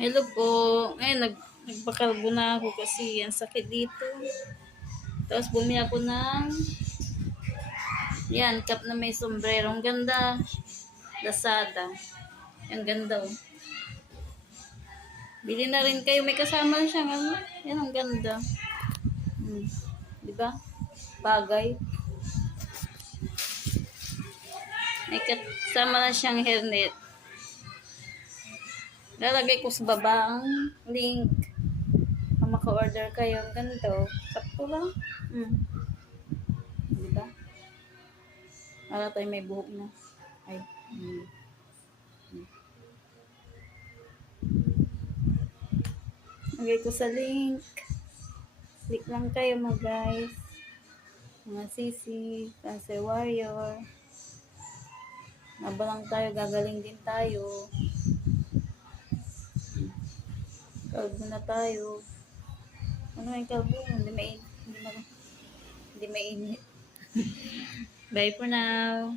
Hello po. Ngayon, nagpakalbo na ako kasi ang sakit dito. Tapos bumili ako ng yan, cup na may sombrero. Ang ganda. Lazada. Ang ganda oh. Bili na rin kayo. May kasama siyang ano. Yan, ang ganda. Diba? Bagay. May kasama na siyang hairnet. Lalagay ko sa baba ang link. Kung maka-order kayo, ang ganito. Sakto lang. Diba? Para tayo may buhok na. Ay. Lagay ko sa link. Click lang kayo mga guys. Mga sisi, cancer warrior. Mabalang tayo, gagaling din tayo. Kalbo na tayo. Ano yung kalbo? Hindi mainit. Bye for now.